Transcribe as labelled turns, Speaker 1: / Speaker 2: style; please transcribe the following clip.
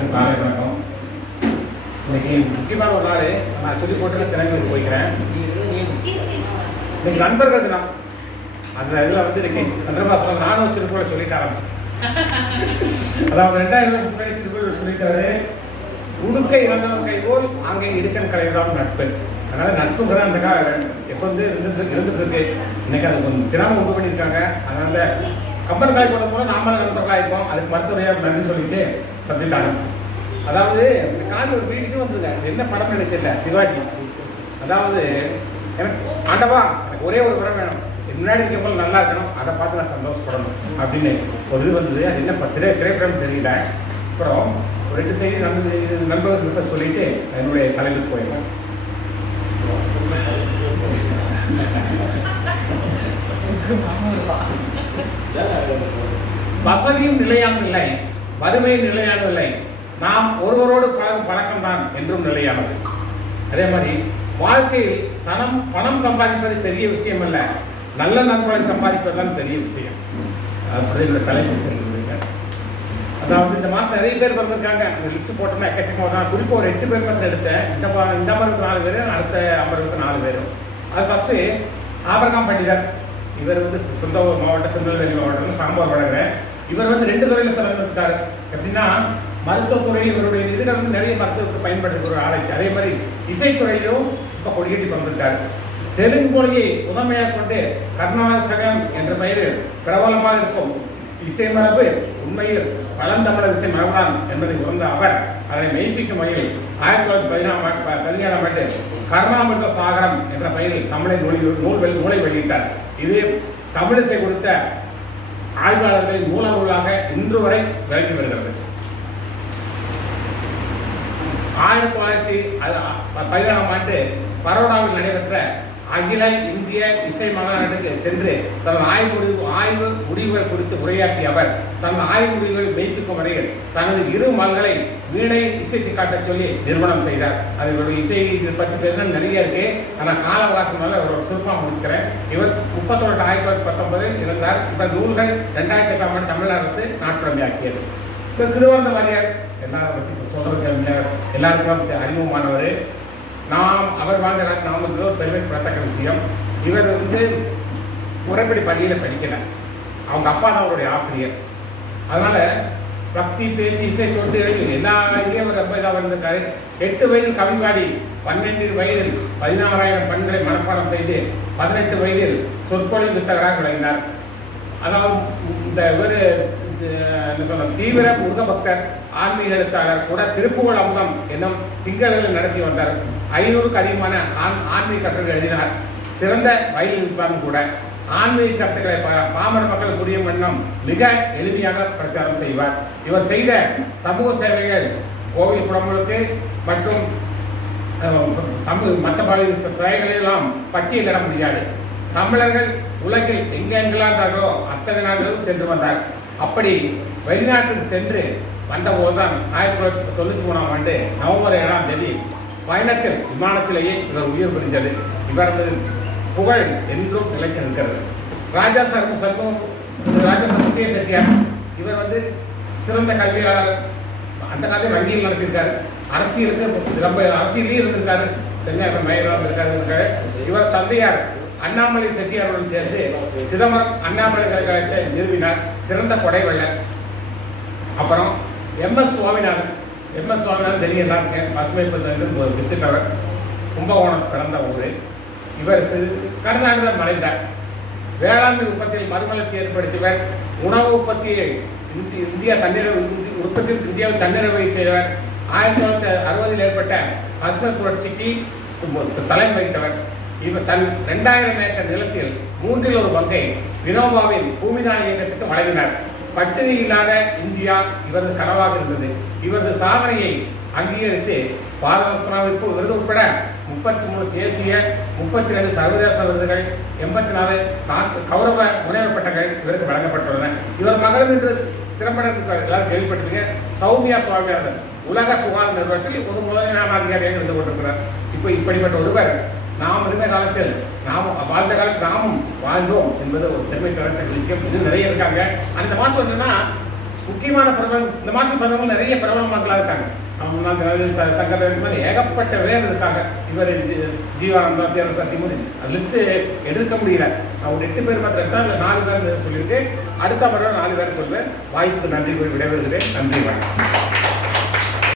Speaker 1: அனைவருக்கும் காலை வணக்கம். இன்னைக்கு முக்கியமான ஒரு நாள். நான் சொல்லி போட்டு தினங்களுக்கு போய்க்கிறேன். இன்னைக்கு நண்பர்கள் தினம். அந்த இதில் வந்து இன்னைக்கு சந்திரபா சொன்னாங்க நானும் திருக்குறள் சொல்லிட்டு ஆரம்பிச்சேன். அதாவது ரெண்டாயிரம் வருஷம் முன்னாடி திருக்குறள் சொல்லிட்டாரு. உடுக்கை இழந்தவன் கை போல் அங்கே இடுக்கன் கலைதான் நட்பு. அதனால நட்புங்கிற அந்த கா எப்போ வந்து இருந்துட்டு இருந்துட்டு இருக்கு. இன்னைக்கு அது கொஞ்சம் தினமும் உண்டு பண்ணியிருக்காங்க. அதனால கம்பன் காய் போடும் போது நாம நண்பர்களாக இருக்கும் அதுக்கு மருத்துவரையாக நன்றி சொல்லிட்டு ஆரம்பிச்சோம் அதாவது இந்த கால் ஒரு வந்ததுங்க அது என்ன படம் எனக்கு தெரியல. சிவாஜி. அதாவது எனக்கு ஆண்டவா எனக்கு ஒரே ஒரு வரம் வேணும். முன்னாடி இருக்கவங்க நல்லா இருக்கணும். அதை பார்த்து நான் சந்தோஷப்படணும் அப்படின்னு ஒரு இது வந்தது. அது என்ன திரை திரைப்படம் தெரியல. அப்புறம் ஒரு ரெண்டு செய்தி நண்பர் நண்பர்களுக்கு சொல்லிட்டு என்னுடைய தலைவருக்கு போயிடுவேன் வசதியும் நிலையானதில்லை வறுமை நிலையானதில்லை. நாம் ஒருவரோடு பழகும் பழக்கம்தான் என்றும் நிலையானது. அதே மாதிரி வாழ்க்கையில் சனம் பணம் சம்பாதிப்பது பெரிய விஷயம் அல்ல நல்ல நண்பர்களை சம்பாதிப்பது தான் பெரிய விஷயம். அப்படி தலைமை தலைப்பு அதாவது இந்த மாதம் நிறைய பேர் வந்திருக்காங்க. அந்த லிஸ்ட் போட்டோம்னா எக்கச்சக்கமாக தான் குறிப்பாக ஒரு எட்டு பேர் மட்டும் எடுத்தேன். இந்த பா- இந்த அமர்வுக்கு நாலு பேர் அடுத்த அமர்வுக்கு நாலு பேரும் அது ஃபஸ்ட்டு ஆபரகாம் பண்டிதர். இவர் வந்து சொந்த ஊர் மாவட்டம் திருநெல்வேலி மாவட்டம் சாம்பார் வழங்குறேன். இவர் வந்து ரெண்டு துறையில் திறந்துருக்காரு எப்படின்னா மருத்துவத்துறையில் இவருடைய நிதிகள் வந்து நிறைய மருத்துவத்துக்கு பயன்படுத்துகிற ஒரு ஆராய்ச்சி அதே மாதிரி இசைத்துறையிலும் இப்போ கொடிகட்டி வந்திருக்காரு தெலுங்கு மொழியை முதன்மையாக கொண்டு கர்நாடகம் என்ற பெயரில் பிரபலமாக இருக்கும் இசை மரபு உண்மையில் பழந்தமிழர் இசை மரபுதான் என்பதை உணர்ந்த அவர் அதை மெய்ப்பிக்கும் வகையில் ஆயிரத்தி தொள்ளாயிரத்தி பதினாம் பதினேழாம் ஆண்டு கருணாமிர்த சாகரம் என்ற பெயரில் தமிழை நூலி நூல் வெளி- நூலை வெளியிட்டார். இது தமிழிசை கொடுத்த ஆய்வாளர்களின் மூல நூலாக இன்று வரை விளங்கி வருகிறது. ஆயிரத்தி தொள்ளாயிரத்தி பதினேழாம் ஆண்டு பரோடாவில் நடைபெற்ற அகில இந்திய இசை மாநாட்டுக்கு சென்று தனது ஆய்வு முடிவு ஆய்வு முடிவுகள் குறித்து உரையாற்றிய அவர் தனது ஆய்வு முடிவுகளை மெய்ப்பிக்கும் வரையில் தனது இரு மகள்களை வீணை இசைத்து காட்டச் சொல்லி நிறுவனம் செய்தார். அது இவருடைய இசை இது பற்றி பேசணும் நிறைய இருக்கு. ஆனால் கால அவகாசம்னால ஒரு சுருக்கமாக முடிச்சுக்கிறேன் இவர் முப்பத்தொன்று ஆயிரத்தி தொள்ளாயிரத்தி பத்தொன்பதில் இருந்தார் இவர் நூல்கள் ரெண்டாயிரத்தி எட்டாம் ஆண்டு தமிழ் அரசு நாட்டுடைமையாக்கியது. இப்போ திருவனந்த வாரியார் எல்லாரை பற்றி சொல்றதுக்கு இல்லை எல்லாருக்கும் அறிமுகமானவர். நாம் அவர் வாழ்ந்த நாம் வந்து ஒரு பெருமைப்படத்தக்க விஷயம். இவர் வந்து முறைப்படி பள்ளியில் படிக்கலை. அவங்க அப்பா தான் அவருடைய ஆசிரியர். அதனால் பக்தி பேச்சு இசை தொட்டு எல்லா இதுலேயும் அவர் ரொம்ப இதாக வந்திருக்காரு எட்டு வயதில் கவிபாடி பன்னெண்டு வயதில் பதினாறாயிரம் பெண்களை மனப்பாடம் செய்து பதினெட்டு வயதில் சொற்பொழிவு வித்தகராக விளங்கினார். அதாவது இந்த இவர் என்ன சொல்ல தீவிர முருக பக்தர் ஆன்மீக எழுத்தாளர் கூட திருப்புகழ் அமுதம் என்னும் திங்களில் நடத்தி வந்தார். ஐநூறுக்கு அதிகமான ஆன் ஆன்மீக கட்டுரைகள் எழுதினார். சிறந்த வயல் விற்பாரும் கூட. ஆன்மீக கருத்துக்களை ப- பாமர மக்கள் புரியும் வண்ணம் மிக எளிமையாக பிரச்சாரம் செய்வார். இவர் செய்த சமூக சேவைகள் கோவில் குடமுழுக்கு மற்றும் சமூக மற்ற பல சேவைகளெல்லாம் பட்டியலிட முடியாது. தமிழர்கள் உலகில் எங்கெங்கெல்லாம் இருந்தார்களோ அத்தனை நாடுகளும் சென்று வந்தார். அப்படி வெளிநாட்டுக்கு சென்று வந்தபோது தான் ஆயிரத்தி தொள்ளாயிரத்தி தொண்ணூற்றி மூணாம் ஆண்டு நவம்பர் ஏழாம் தேதி பயணத்தில் விமானத்திலேயே இவர் உயிர் புரிந்தது. இவரது புகழ் என்றும் நிலைத்து நிற்கிறது. ராஜா சர்ம சர்மம் ராஜா சமுத்திய செட்டியார் இவர் வந்து சிறந்த கல்வியாளர். அந்த காலத்தில் வங்கியில் நடத்தியிருக்காரு. அரசியலுக்கு ரொம்ப அரசியலையும் இருந்திருக்காரு. சென்னை மேயராக இருந்திருக்காரு. இருக்காரு இவர் தந்தையார். அண்ணாமலை செட்டியாருடன் சேர்ந்து சிதம்பரம் அண்ணாமலை கழகத்தை நிறுவினார். சிறந்த கொடைவள்ளர் அப்புறம் MS Swaminathan. M S Swaminathan தெரியும் எல்லாத்துக்கும். பசுமை பந்தம் ஒரு வித்துட்டவர் கும்பகோணம் பிறந்த ஊர். இவர் கடந்த ஆண்டு தான் மறைந்தார். வேளாண்மை உற்பத்தியில் மறுமலர்ச்சி ஏற்படுத்தியவர். உணவு உற்பத்தியை இந்தி- இந்தியா தன்னிறைவு உற்பத்தியில் இந்தியாவில் தன்னிறைவை செய்தவர். ஆயிரத்தி தொள்ளாயிரத்தி அறுபதில் ஏற்பட்ட பசுமை புரட்சிக்கு தலைமை வகித்தவர். இவர் தன் ரெண்டாயிரம் ஏக்கர் நிலத்தில் மூன்றில் ஒரு பங்கை வினோபாவின் பூமிதான இயக்கத்துக்கு வழங்கினார். பட்டினி இல்லாத இந்தியா இவரது கனவாக இருந்தது. இவரது சாதனையை அங்கீகரித்து பாரத ரத்னாவிற்கு விருது உட்பட முப்பத்தி மூணு தேசிய முப்பத்தி ரெண்டு சர்வதேச விருதுகள் எண்பத்தி நாலு நாட்டு கௌரவ முனைவர் பட்டங்கள் இவருக்கு வழங்கப்பட்டுள்ளன. இவர் மகளும் இன்று திறம்பட எல்லாரும் கேள்விப்பட்டிருக்கீங்க. சௌமியா சுவாமிநாதன் உலக சுகாதார நிறுவனத்தில் ஒரு முதன்மையான அதிகாரியாக இருந்து கொண்டிருக்கிறார். இப்போ இப்படிப்பட்ட ஒருவர் நாம் இருந்த காலத்தில் நாம் வாழ்ந்த காலத்தில் நாமும் வாழ்ந்தோம் என்பது ஒரு பெருமை விஷயம். இது நிறைய இருக்காங்க. அந்த மாதம் என்னன்னா முக்கியமான பிரபலம் இந்த மாதம் பிரபலம் நிறைய பிரபல இருக்காங்க. அவங்க ச- மாதிரி ஏகப்பட்ட பேர் இருக்காங்க. இவர் ஜீவானந்தா தேவ சத்தியமூர்த்தி அந்த லிஸ்ட்டு எடுக்க முடியல. நான் ஒரு எட்டு பேர் மட்டும் எடுத்தா இல்லை நாலு பேர் சொல்லிட்டு அடுத்த முறை நாலு பேர் சொல்வேன். வாய்ப்புக்கு நன்றி கூறி விடைபெறுகிறேன். நன்றி வணக்கம்.